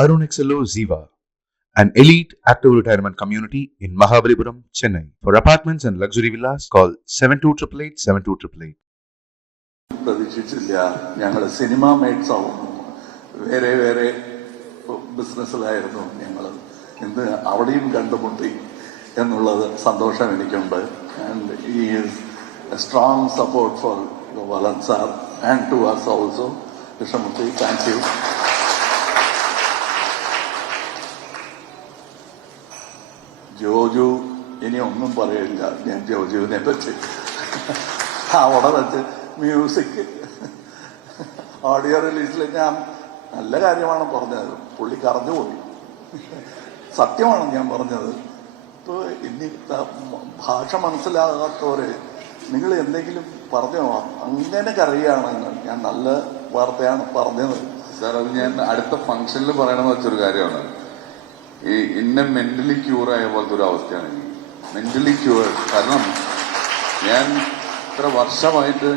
Arun XLO Ziva, an elite active retirement community in Mahabalipuram, Chennai. For apartments and luxury villas, call 7288 7288. പ്രതീക്ഷിച്ചില്ല ഞങ്ങൾ cinema mates ആവും. വേറെ വേറെ ബിസിനസ്സിലായിരുന്നു ഞങ്ങൾ. ഇന്ന് അവിടെയും കണ്ടുമുട്ടി എന്നുള്ളത് സന്തോഷം എനിക്കുണ്ട്. And he is a strong support for Valan sir and to us also. Krishnamoorthy, thank you. Joju ഇനി ഒന്നും പറയില്ല ഞാൻ ജോജുവിനെ പറ്റി. അവിടെ വെച്ച് മ്യൂസിക് ഓഡിയോ റിലീസിൽ ഞാൻ നല്ല കാര്യമാണ് പറഞ്ഞത്. പുള്ളി കറഞ്ഞുപോയി. സത്യമാണ് ഞാൻ പറഞ്ഞത്. ഇപ്പൊ ഇനി ഭാഷ മനസ്സിലാകാത്തവര് നിങ്ങൾ എന്തെങ്കിലും പറഞ്ഞോ, അങ്ങനെ കറിയാണെന്ന്. ഞാൻ നല്ല വാർത്തയാണ് പറഞ്ഞത് സാർ. അത് ഞാൻ അടുത്ത ഫംഗ്ഷനിൽ പറയണമെന്ന് വെച്ചൊരു കാര്യമാണ്. ഈ ഇന്നെ മെന്റലി ക്യൂറായ പോലത്തെ ഒരു അവസ്ഥയാണ് എനിക്ക്. Mentally cure. കാരണം ഞാൻ ഇത്ര വർഷമായിട്ട്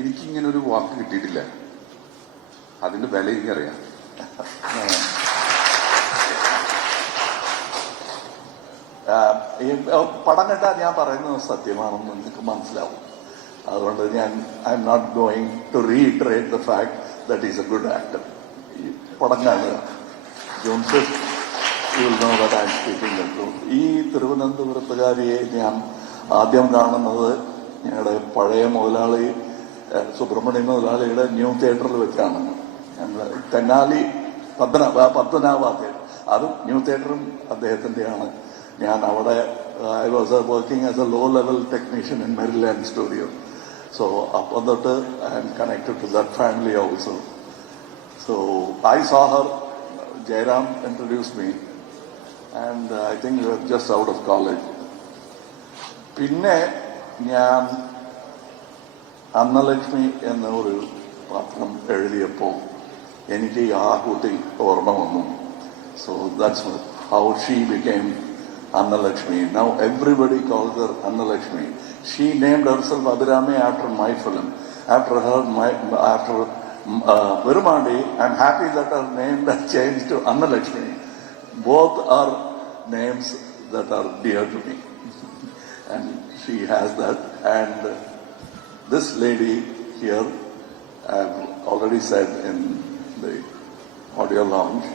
എനിക്കിങ്ങനെ ഒരു വാക്ക് കിട്ടിയിട്ടില്ല. അതിന്റെ വില എനിക്കറിയാം. ഈ പടം കണ്ടാൽ ഞാൻ പറയുന്നത് സത്യമാണെന്ന് നിങ്ങൾക്ക് മനസ്സിലാവും. അതുകൊണ്ട് I'm not going to reiterate the fact that is a good actor. ഈ പടം കാണുക. June 5th you will know that I am speaking the truth. ഈ തിരുവനന്തപുരത്തുകാരിയെ ഞാൻ ആദ്യം കാണുന്നത് ഞങ്ങളുടെ പഴയ മുതലാളി സുബ്രഹ്മണ്യ മുതലാളിയുടെ ന്യൂ തിയേറ്ററിൽ വെച്ചാണ്. ഞങ്ങൾ തെന്നാലി പത്മനാഭ, അതും ന്യൂ തിയേറ്ററും അദ്ദേഹത്തിന്റെയാണ്. ഞാൻ അവിടെ I was working as a low level technician in Merryland studio. So അപ്പം തൊട്ട് I am connected to that family also. So I saw her. Jairam introduced me, and I think we were just out of college. പിന്നെ ഞാൻ അന്നലക്ഷ്മി എന്ന ഒരു പാത്രം എഴുതിയപ്പോൾ എനിക്ക് ആ കുട്ടി ഓർമ്മ വന്നു. So that's how she became Annalakshmi. Now everybody calls her Annalakshmi. She named herself Abhirami after my film. After Virumandi, I'm happy that her name has changed to Annalakshmi. Both are names that are dear to me. And she has that. And this lady here, I've already said in the audio lounge,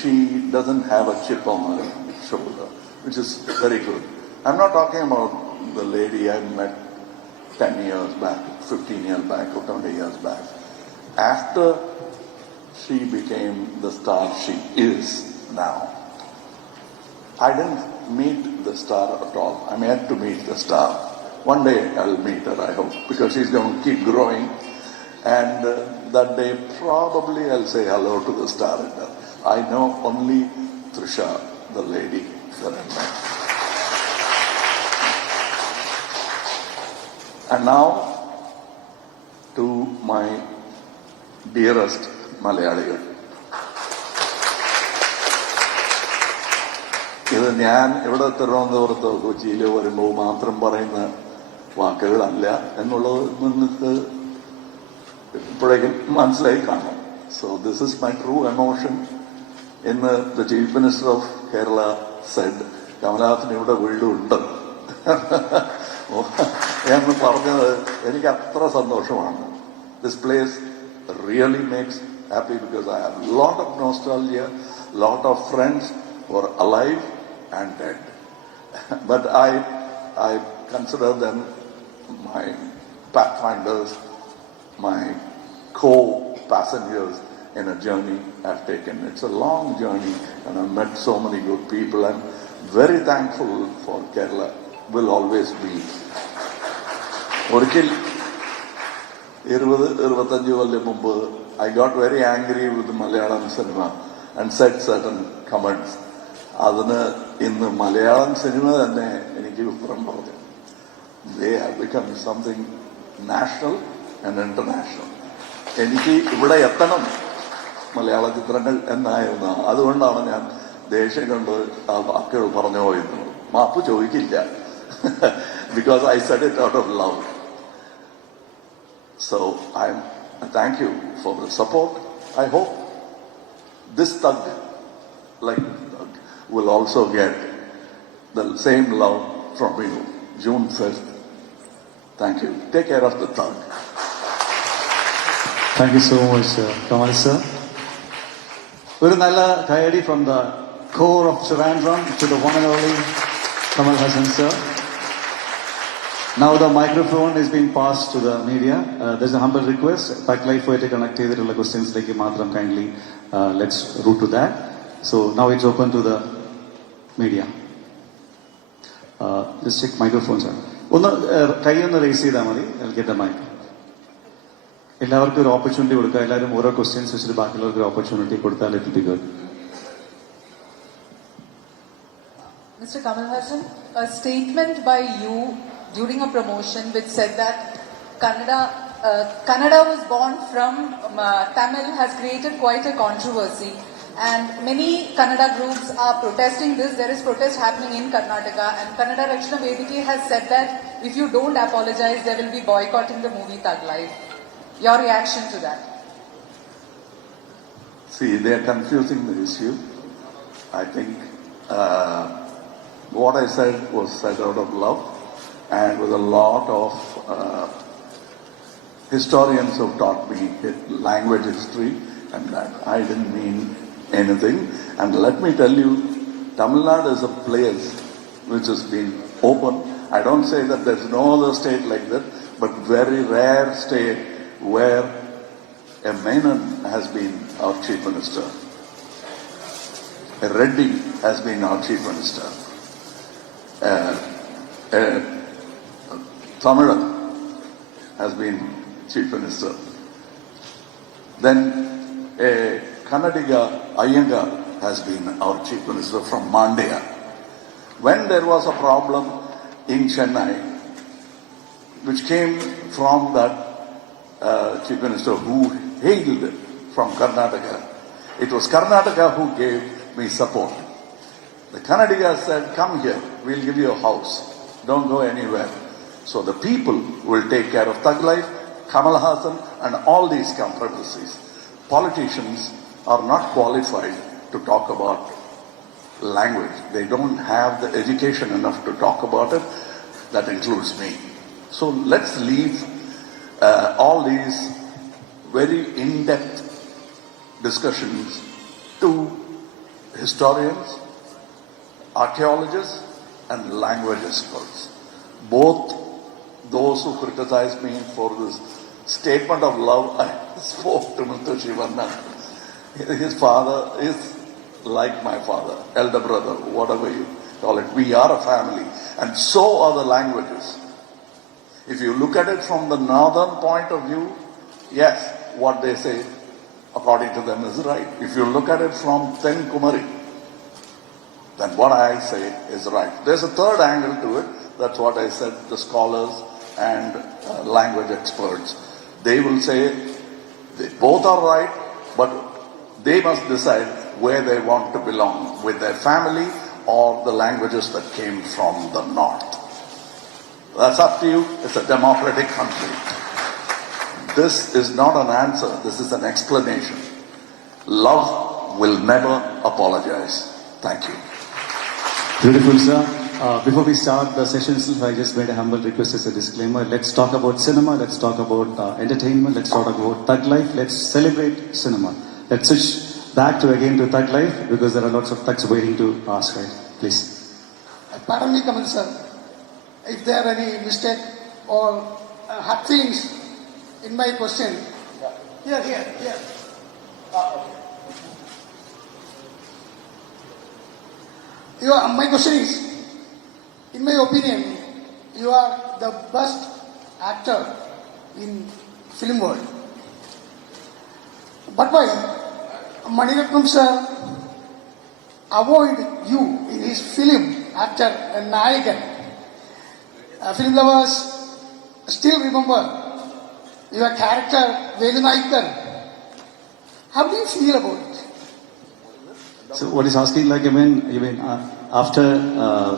she doesn't have a chip on her shoulder, which is very good. I'm not talking about the lady I met 10 years back, 15 years back, or 20 years back. After she became the star she is now, I didn't meet the star at all. I'm yet to meet the star. One day I'll meet her, I hope, because she's going to keep growing. And that day probably I'll say hello to the star in her. I know only Trisha, the lady that I met. And now to my dearest Malayaliകൾ. ഇത് ഞാൻ ഇവിടെ തിരുവനന്തപുരത്തോ കൊച്ചിയിലോ വരുമ്പോൾ മാത്രം പറയുന്ന വാക്കുകളല്ല എന്നുള്ളത് നിങ്ങൾക്ക് ഇപ്പോഴേക്കും മനസ്സിലായി കാണും. So this is my true emotion. ഇന്ന് the Chief Minister of Kerala said, Kamal Haasan ഇവിടെ വീടുണ്ട് എന്ന് പറഞ്ഞത് എനിക്ക് അത്ര സന്തോഷമാണ്. This place really makes happy because I have a lot of nostalgia, lot of friends who are alive and dead. But I consider them my pathfinders, my co-passengers in a journey I've taken. It's a long journey and I've met so many good people. I'm very thankful for Kerala. Will always be. ഒരിക്കൽ 20-25 കൊല്ലം മുമ്പ് I got very angry with the Malayalam cinema and said certain comments. അതിന് ഇന്ന് മലയാളം സിനിമ തന്നെ എനിക്ക് ഉത്തരം പറഞ്ഞു. They have become something national and international. എനിക്ക് ഇവിടെ എത്തണം മലയാള ചിത്രങ്ങൾ എന്നായിരുന്നു. അതുകൊണ്ടാണ് ഞാൻ ദേഷ്യം കൊണ്ട് ആ വാക്കുകൾ പറഞ്ഞു പോയിരുന്നത്. മാപ്പ് ചോദിക്കില്ല. Because I said it out of love. So I thank you for the support. I hope this thug, like this thug, will also get the same love from you. June 5th. Thank you. Take care of the thug. Thank you so much, Kamal sir. ഒരു നല്ല കൈയടി from the core of Trivandrum to the one and only KamalHasan sir. Now the microphone is being passed to the media. There's a humble request. Tag life ആയിട്ട് കണക്ട് ചെയ്തിട്ടുള്ള ക്വസ്റ്റ്യൻസിലേക്ക് മാത്രം kindly let's route to that. So now it's open to the media. Just check microphone sir. ഒന്ന് കൈ ഒന്ന് റേസ് ചെയ്താൽ മതി. I'll get the mic. എല്ലാവർക്കും ഒരു ഓപ്പർച്യൂണിറ്റി കൊടുക്കുക. എല്ലാവരും ഓരോ ക്വസ്റ്റ്യൻസ് വെച്ചിട്ട് ബാക്കിയുള്ളവർക്ക് ഒരു ഓപ്പർച്യൂണിറ്റി കൊടുത്താൽ it be good. Mr. KamalHasan, a statement by you during a promotion which said that Kannada was born from Tamil has created quite a controversy, and many Kannada groups are protesting this. There is protest happening in Karnataka, and Kannada Rakshana Vedike has said that if you don't apologize, they will be boycotting the movie Thug Life. Your reaction to that? See, they are confusing the issue. I think what I said was said out of love, and with a lot of historians have taught me language history, and that I didn't mean anything. And let me tell you, Tamil Nadu is a place which has been open. I don't say that there's no other state like that, but very rare state where a Menon has been our chief minister, a Reddy has been our chief minister, a Tamilan has been chief minister, then a Kannadiga Iyengar has been our chief minister from Pandey. When there was a problem in Chennai, which came from that chief minister who hailed from Karnataka, it was Karnataka who gave me support. The Kannadiga said, come here, we'll give you a house, don't go anywhere. So the people will take care of Thug Life, KamalHasan, and all these controversies. Politicians are not qualified to talk about language. They don't have the education enough to talk about it. That includes me. So let's leave all these very in-depth discussions to historians, archaeologists, and language experts. Both those who criticize me for this statement of love, I spoke to Mr. Shivanna. His father is like my father, elder brother, whatever you call it. We are a family, and so are the languages. If you look at it from the northern point of view, yes, what they say, according to them, is right. If you look at it from Ten Kumari, then what I say is right. There's a third angle to it. That's what I said, the scholars and language experts. They will say they both are right, but they must decide where they want to belong, with their family or the languages that came from the north. That's up to you. It's a democratic country. This is not an answer. This is an explanation. Love will never apologize. Thank you. Beautiful, sir. Before we start the sessions, I just made a humble request as a disclaimer. Let's talk about cinema. Let's talk about entertainment. Let's talk about Thug Life. Let's celebrate cinema. Let's switch back again to Thug Life, because there are lots of thugs waiting to ask, right? Please. Pardon me, Kamal sir. If there are any mistake or hard feelings in my question. Here. Okay. My question is, in my opinion, you are the best actor in film world. But why Mani Ratnam sir avoid you in his film actor and Nayakan? Film lovers still remember your character Velu Naikar. How do you feel about it? So what is asking, like, you mean after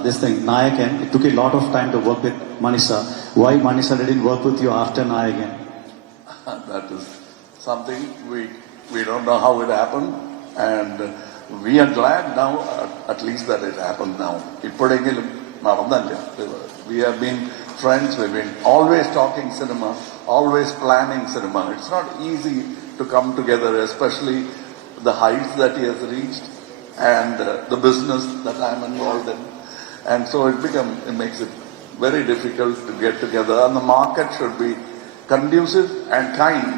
this thing, Nayakan, it took a lot of time to work with Mani sir. Why Mani sir didn't work with you after Nayakan? That is something we don't know how it happened, And we are glad now, at least that it happened now. ഇപ്പോഴെങ്കിലും നടന്നല്ല. We have been friends, we've been always talking cinema, always planning cinema. It's not easy to come together, especially the heights that he has reached and the business that I'm involved in. And so it makes it very difficult to get together, and the market should be conducive and kind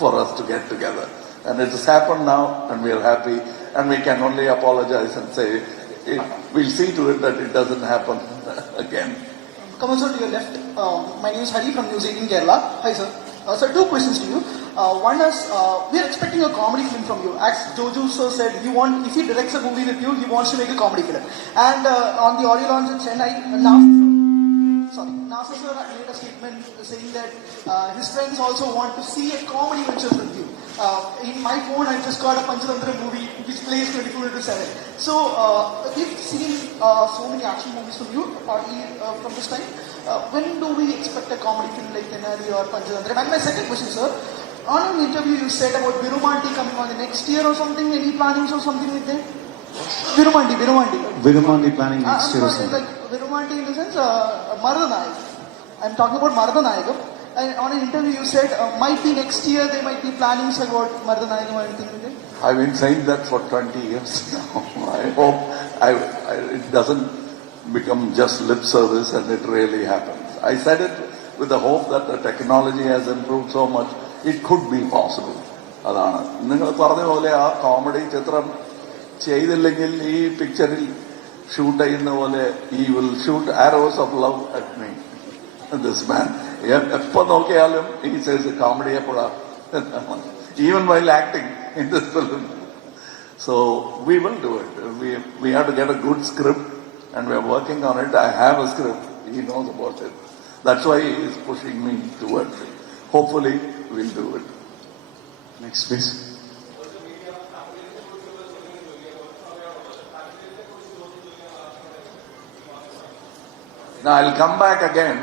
for us to get together. And it has happened now, and we are happy, and we can only apologize and say, we'll see to it that it doesn't happen again. Kamal sir, to your left. My name is Hari from News 18 Kerala. Hi sir. Sir, two questions to you. One is, we are expecting a comedy film from you. As Jojo sir said, if he directs a movie with you, he wants to make a comedy film. And on the audio launch in Chennai, Nasser sir made a statement saying that his friends also want to see a comedy venture with you. In my phone, I just got a Panchatantra movie which plays 24/7. So we've seen so many action movies from you, partly from this time. When do we expect a comedy film like Tenari or Panchatantra? And my second question, sir, on an interview you said about Virumanti coming on the next year or something. Any plannings or something like that? Virumanti. Virumanti planning next year or something. Like Virumanti in the sense, Maradanayagam. I'm talking about Maradanayagam. And on an interview you said, might be next year there might be plannings about Maradanayagam or anything like that. I've been saying that for 20 years now. I hope it doesn't become just lip service and it really happens. I said it with the hope that the technology has improved so much, it could be possible. അതാണ് നിങ്ങൾ പറഞ്ഞ പോലെ ആ കോമഡി ചിത്രം ചെയ്തില്ലെങ്കിൽ ഈ പിക്ചറിൽ ഷൂട്ട് ചെയ്യുന്ന പോലെ ഈ will shoot arrows of love at me this man എപ്പോ നോക്കിയാലും ഈ സൈസ് കോമഡി എപ്പോഴാ even while acting in this film. So we will do it. We have to get a good script and we are working on it. I have a script. He knows about it. That's why he is pushing me towards it. Hopefully we'll do it. Next please. Now I'll come back again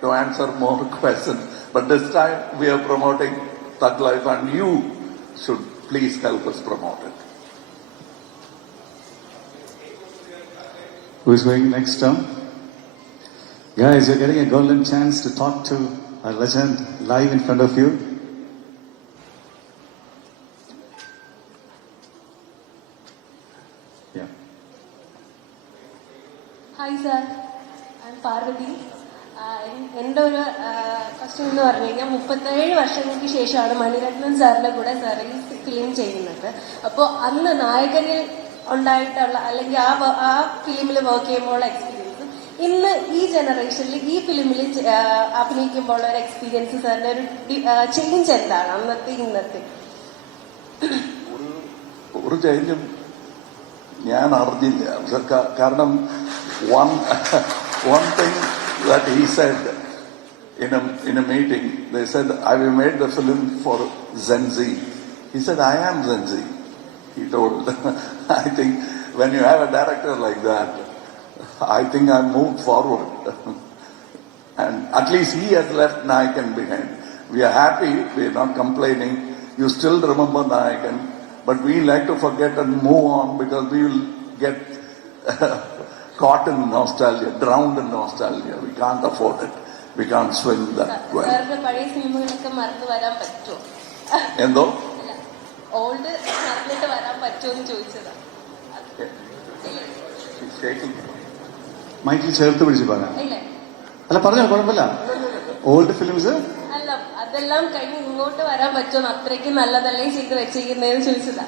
to answer more questions, but this time we are promoting Thug Life and you should please help us promote it. Who is going next? Guys, you're getting a golden chance to talk to a legend live in front of you. Yeah. Hi sir, I'm Parvati. എൻ്റെ ഒരു ക്വസ്റ്റ്യൻ എന്ന് പറഞ്ഞു കഴിഞ്ഞാൽ 37 വർഷങ്ങൾക്ക് ശേഷമാണ് മണിരത്നം സാറിന്റെ കൂടെ സാർ ഈ ഫിലിം ചെയ്യുന്നത്. അപ്പോൾ അന്ന് നായകനിൽ ഉണ്ടായിട്ടുള്ള അല്ലെങ്കിൽ ആ ഫിലിമിൽ വർക്ക് ചെയ്യുമ്പോൾ എക്സ്പീരിയൻസും ഇന്ന് ഈ ജനറേഷനിൽ ഈ ഫിലിമിൽ അഭിനയിക്കുമ്പോൾ ഒരു എക്സ്പീരിയൻസ് സാറിന്റെ ഒരു ചേഞ്ച് എന്താണ് അന്നത്തെ ഇന്നത്തെ? ഒരു ചേഞ്ചും ഞാൻ അറിഞ്ഞില്ല. കാരണം one thing that he said in a meeting, they said, "Have you made the film for Gen Z?" He said, "I am Gen Z." He told. I think when you have a director like that, I think I moved forward. And at least he has left Nayakan behind. We are happy, we are not complaining. You still remember Nayakan, but we like to forget and move on because we will get caught in nostalgia, drowned in nostalgia. We can't afford it. We can't swim that well. സാറിന്റെ പഴയ സിനിമകളൊക്കെ മറന്നു വരാൻ പറ്റുമോ? എന്തോ ഓൾഡ് മറന്നിട്ട് വരാൻ പറ്റുമോ എന്ന് ചോദിച്ചതാ. മൈക്കിൽ ചേർത്ത് പിടിച്ച് പറയാം. ഇല്ലേ? അല്ല പറഞ്ഞോ, കുഴപ്പമില്ല. ഓൾഡ് ഫിലിംസ് അല്ല, അതെല്ലാം കഴിഞ്ഞ് ഇങ്ങോട്ട് വരാൻ പറ്റുമോ? അത്രയ്ക്ക് നല്ലതല്ലേ ചെയ്ത് വെച്ചിരിക്കുന്നതെന്ന് ചോദിച്ചതാ.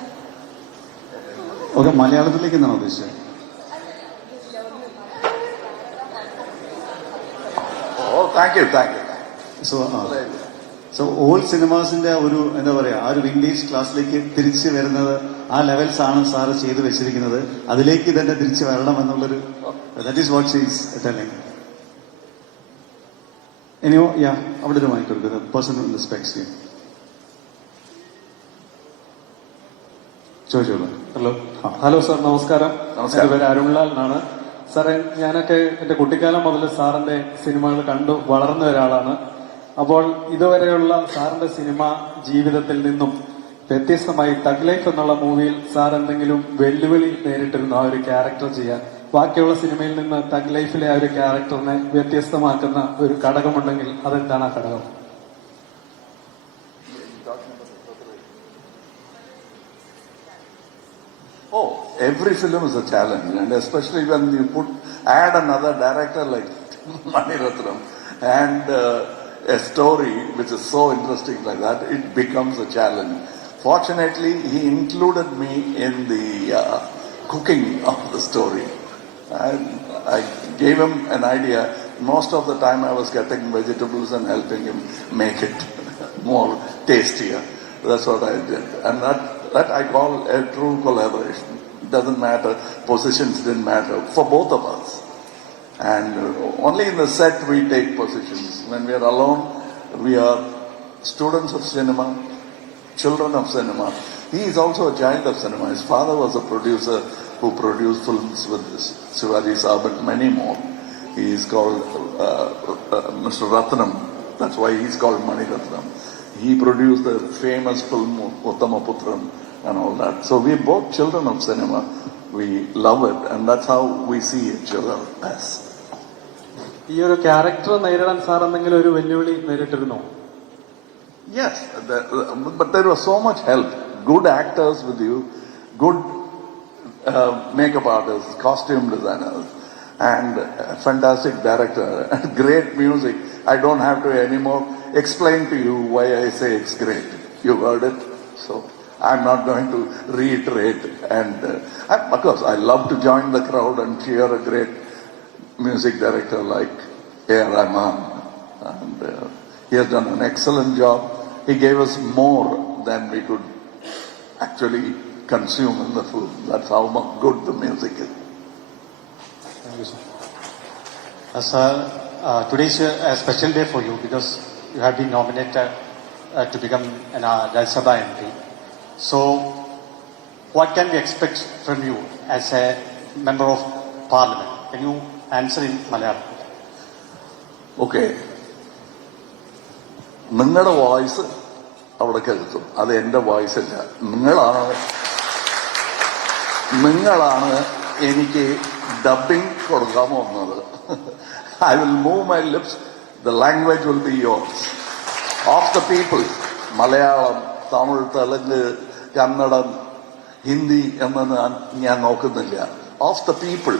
ഓക്കെ, മലയാളത്തിലേക്ക് എന്നാണ് ഉദ്ദേശിച്ചത്? thank you. സോ ഓൾഡ് സിനിമാസിന്റെ ഒരു എന്താ പറയാ ആ ഒരു വിന്റേജ് ക്ലാസ്സിലേക്ക് തിരിച്ചു വരുന്നത്, ആ ലെവൽസ് ആണ് സാറ് ചെയ്ത് വെച്ചിരിക്കുന്നത്. അതിലേക്ക് തന്നെ തിരിച്ചു വരണം എന്നുള്ളൊരു that is what she is telling. എനിയോ യാ അവിടെ ഒരു മൈക്ക് കൊടുക്കുന്നത് പേഴ്സൺ ഇൻ ദ സ്പെക്സ്. ചോദിച്ചോളൂ. ഹലോ സാർ, നമസ്കാരം. എൻ്റെ പേര് അരുൺലാൽ എന്നാണ്. സാറേ, ഞാനൊക്കെ എൻ്റെ കുട്ടിക്കാലം മുതൽ സാറിന്റെ സിനിമകൾ കണ്ടു വളർന്ന ഒരാളാണ്. അപ്പോൾ ഇതുവരെയുള്ള സാറിന്റെ സിനിമ ജീവിതത്തിൽ നിന്നും വ്യത്യസ്തമായി തഗ് ലൈഫ് എന്നുള്ള മൂവിയിൽ സാർ എന്തെങ്കിലും വെല്ലുവിളി നേരിട്ടിരുന്നു ആ ഒരു ക്യാരക്ടർ ചെയ്യാൻ? ബാക്കിയുള്ള സിനിമയിൽ നിന്ന് തഗ് ലൈഫിലെ ആ ഒരു ക്യാരക്ടറിനെ വ്യത്യസ്തമാക്കുന്ന ഒരു ഘടകമുണ്ടെങ്കിൽ അതെന്താണ് ആ ഘടകം? Oh, every film is a challenge, and especially when you add another director like Mani Ratnam and a story which is so interesting like that, it becomes a challenge. Fortunately, he included me in the cooking of the story. I gave him an idea. Most of the time I was cutting vegetables and helping him make it more tastier. That's what I did. And that I call a true collaboration. It doesn't matter, positions didn't matter for both of us. And only in the set we take positions. When we are alone, we are students of cinema, children of cinema. He is also a child of cinema. His father was a producer who produced films with Shivaji Saab and many more. He is called Mr. Ratnam. That's why he is called Mani Ratnam. He produced the famous film Uttamaputram and all that. So we are both children of cinema. We love it, and that's how we see each other as. ഈ ഒരു ക്യാരക്ടർ നേരിടാൻ സാർ എന്തെങ്കിലും ഒരു വെല്ലുവിളി നേരിട്ടിരുന്നോ? Yes, but there was so much help. Good actors with you, good makeup artists, costume designers, and a fantastic director, and great music. I don't have to anymore explain to you why I say it's great. You heard it, so I'm not going to reiterate. And of course, I love to join the crowd and cheer a great music director like A.R. Rahman. And he has done an excellent job. He gave us more than we could actually consume in the food. That's how good the music is. Thank you, sir. Sir, today is a special day for you because you have been nominated to become an Rajya Sabha MP. So, what can we expect from you as a member of Parliament? Can you answer in Malayalam? Okay. നിങ്ങളുടെ വോയിസ് അവിടെ കേൾക്കും, അത് എൻ്റെ വോയിസ് അല്ല. നിങ്ങളാണ് എനിക്ക് ഡബിങ് കൊടുക്കാൻ പോകുന്നത്. I will move my lips, the language will be yours. Of the people, Malayalam, തമിഴ്, തെലുങ്ക്, കന്നഡം, ഹിന്ദി എന്ന് ഞാൻ നോക്കുന്നില്ല. Of the people,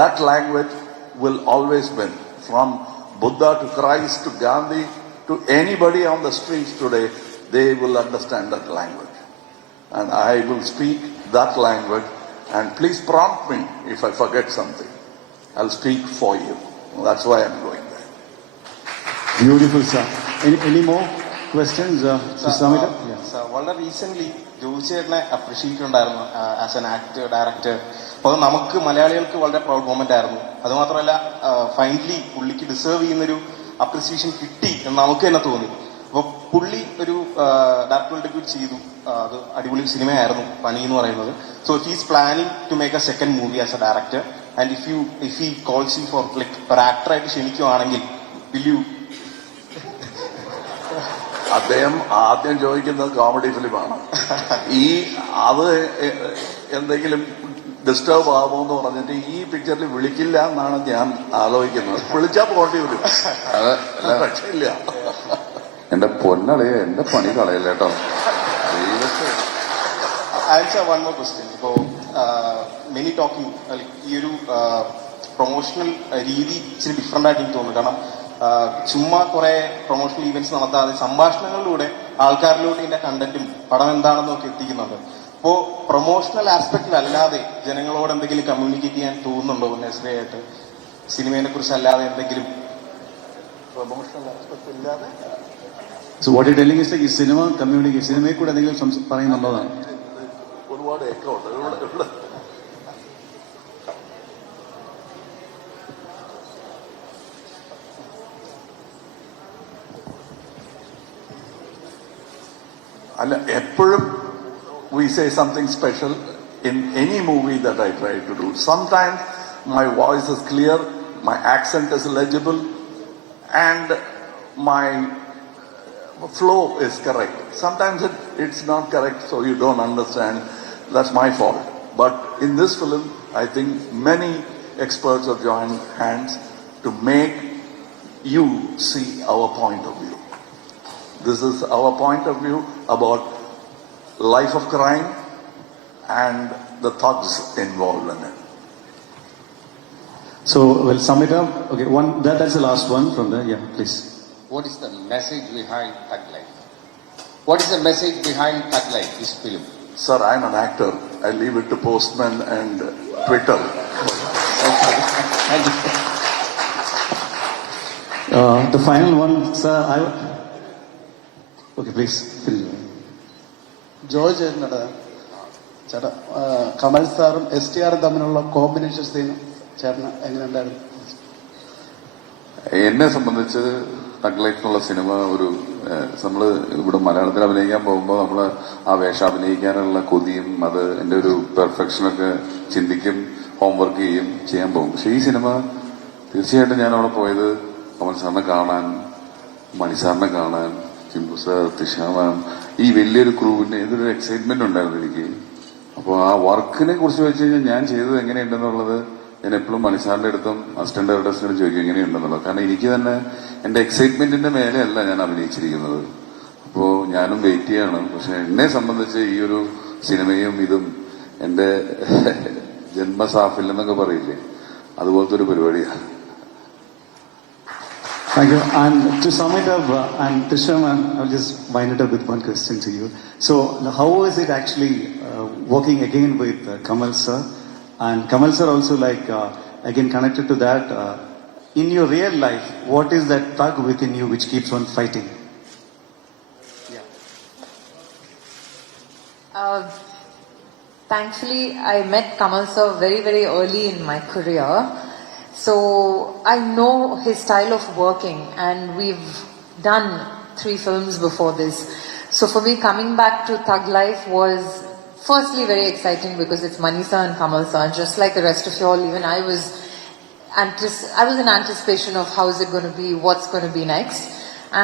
that language will always win. From Buddha to Christ to Gandhi to anybody on the streets today, they will understand that language. And I will speak that language, and please prompt me if I forget something. I'll speak for you. That's why I'm going there. Beautiful, sir. Any more questions, Samita? Sir, വളരെ റീസെന്റ് ജോസിയേട്ടനെ അപ്രീഷിയേറ്റ് ഉണ്ടായിരുന്നു as an actor, director. അപ്പോൾ അത് നമുക്ക് മലയാളികൾക്ക് വളരെ proud moment ആയിരുന്നു. അതുമാത്രമല്ല ഫൈനലി പുള്ളിക്ക് ഡിസേർവ് ചെയ്യുന്നൊരു അപ്രിസിയേഷൻ കിട്ടി എന്ന് നമുക്ക് തന്നെ തോന്നി. അപ്പോൾ പുള്ളി ഒരു ഡയറക്ടർ ഡെബ്യൂട്ട് ചെയ്തു. അത് അടിപൊളി സിനിമയായിരുന്നു പണി എന്ന് പറയുന്നത്. So if is planning to make a second movie as a director and if he calls you for like ഒരു ആക്ടറായിട്ട് ക്ഷണിക്കുവാണെങ്കിൽ വിൽ യു? അദ്ദേഹം ആദ്യം ചോദിക്കുന്നത് കോമഡി ഫിലിമാണ്. അത് എന്തെങ്കിലും ഡിസ്റ്റർബ് ആവുമെന്ന് പറഞ്ഞിട്ട് ഈ പിക്ചറിൽ വിളിക്കില്ല എന്നാണ് ഞാൻ ആലോചിക്കുന്നത്. വിളിച്ചാൽ പോകേണ്ടി വരും. രക്ഷയില്ല. എന്റെ പൊന്നളിയെ എന്റെ പണി കളയല്ലേ കേട്ടോ. One more question. ഇപ്പോ മെനി ടോക്കിംഗ് ഈ ഒരു പ്രൊമോഷണൽ രീതി ഇച്ചിരി ഡിഫറെന്റ് ആയിട്ട് എനിക്ക് തോന്നുന്നു. കാരണം ചുമ്മാ കുറെ പ്രൊമോഷണൽ ഈവന്റ്സ് നടത്താതെ സംഭാഷണങ്ങളിലൂടെ ആൾക്കാരിലൂടെ ഇതിന്റെ കണ്ടന്റും പടം എന്താണെന്നും ഒക്കെ എത്തിക്കുന്നുണ്ട്. അപ്പോ പ്രൊമോഷണൽ ആസ്പെക്റ്റിൽ അല്ലാതെ ജനങ്ങളോട് എന്തെങ്കിലും കമ്മ്യൂണിക്കേറ്റ് ചെയ്യാൻ തോന്നുന്നുണ്ടോ നെസ്രിയായിട്ട്? സിനിമയെ കുറിച്ച് അല്ലാതെ എന്തെങ്കിലും പ്രൊമോഷണൽ ആസ്പെക്ട് ഇല്ലാതെ? So what you're telling is like cinema communication, സിനിമയെ കൂടെ എന്തെങ്കിലും പറയുന്നുള്ളതാണ്. ഒരുപാട് എക്കോ ഉണ്ട് ഇവിടെ. അല്ല, എപ്പോഴും we say something special in any movie that I try to do. Sometimes my voice is clear, my accent is legible, and flow is correct. Sometimes it's not correct, so you don't understand. That's my fault. But in this film, I think many experts have joined hands to make you see our point of view. This is our point of view about life of crime and the thugs involved in it. So we'll sum it up. Okay, that's the last one from there. Yeah, please. What is the message behind Thug Life? What is the message behind Thug Life, this film? Sir, I'm an actor. I leave it to postmen and Twitter. The final one, sir. Okay, please. Joy ചേട്ടനോട് ചേട്ടാ കമൽ സാറും STR തമ്മിലുള്ള combination scene ചേട്ടന് എങ്ങനെയുണ്ടായിരുന്നു? എന്നെ സംബന്ധിച്ച് thug life എന്നുള്ള സിനിമ ഒരു നമ്മൾ ഇവിടെ മലയാളത്തിൽ അഭിനയിക്കാൻ പോകുമ്പോൾ നമ്മൾ ആ വേഷം അഭിനയിക്കാനുള്ള കൊതിയും അത് എൻ്റെ ഒരു പെർഫെക്ഷനൊക്കെ ചിന്തിക്കും, ഹോംവർക്ക് ചെയ്യാൻ പോകും. പക്ഷെ ഈ സിനിമ തീർച്ചയായിട്ടും ഞാൻ അവിടെ പോയത് കമൽ സാറിനെ കാണാൻ, മണി സാറിനെ കാണാൻ, ചിമ്പു സാർ, തിഷ മാം, ഈ വലിയൊരു ക്രൂവിന് ഇതൊരു എക്സൈറ്റ്മെന്റ് ഉണ്ടായിരുന്നു എനിക്ക്. അപ്പോൾ ആ വർക്കിനെ കുറിച്ച് വെച്ച് കഴിഞ്ഞാൽ ഞാൻ ചെയ്തത് എങ്ങനെയുണ്ടെന്നുള്ളത് ഞാൻ എപ്പോഴും മണിസാറിന്റെ അടുത്തും അസിസ്റ്റന്റ് ഡയറക്ടേഴ്സിനോട് ചോദിക്കും എങ്ങനെയുണ്ടെന്നുള്ളത്. കാരണം എനിക്ക് തന്നെ എന്റെ എക്സൈറ്റ്മെന്റിന്റെ മേലെയല്ല ഞാൻ അഭിനയിച്ചിരിക്കുന്നത്. അപ്പോൾ ഞാനും വെയിറ്റ് ചെയ്യാണ്. പക്ഷെ എന്നെ സംബന്ധിച്ച് ഈ ഒരു സിനിമയും ഇതും എന്റെ ജന്മസാഫിൽ എന്നൊക്കെ പറയില്ലേ, അതുപോലത്തെ ഒരു പരിപാടിയാണ്. Thank you. And to sum it up, and Trisha, I'll just wind it up with one question to you. So, how is it actually working again with Kamal sir? And Kamal sir also again connected to that, in your real life, what is that thug within you which keeps on fighting? Thankfully, I met Kamal sir very, very early in my career. So I know his style of working, and we've done 3 films before this. So for me, coming back to Thug Life was firstly very exciting because it's Mani sir and Kamal sir. Just like the rest of you all, even I was in anticipation of how is it going to be, what's going to be next.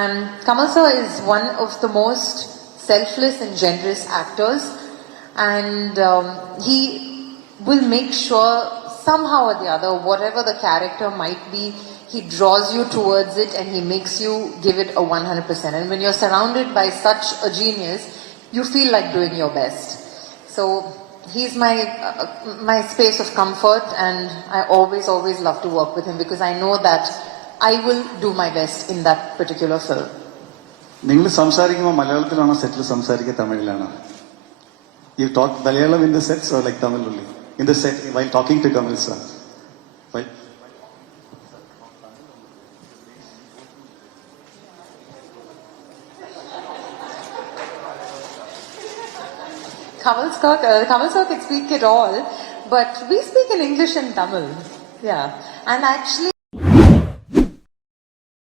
And Kamal sir is one of the most selfless and generous actors, and he will make sure somehow or the other, whatever the character might be, he draws you towards it and he makes you give it a 100%. And when you're surrounded by such a genius, you feel like doing your best. So he's my space of comfort, and I always love to work with him because I know that I will do my best in that particular film. നിങ്ങൾ സംസാരിക്കുമ്പോൾ മലയാളത്തിലാണോ സെറ്റിൽ സംസാരിക്കുക, തമിഴിലാണോ? You talk Malayalam in the sets or like Tamil only? In the set, while talking to Kamal sir. Right? Kamal sir can speak it all, but we speak in English and Tamil. Yeah. And actually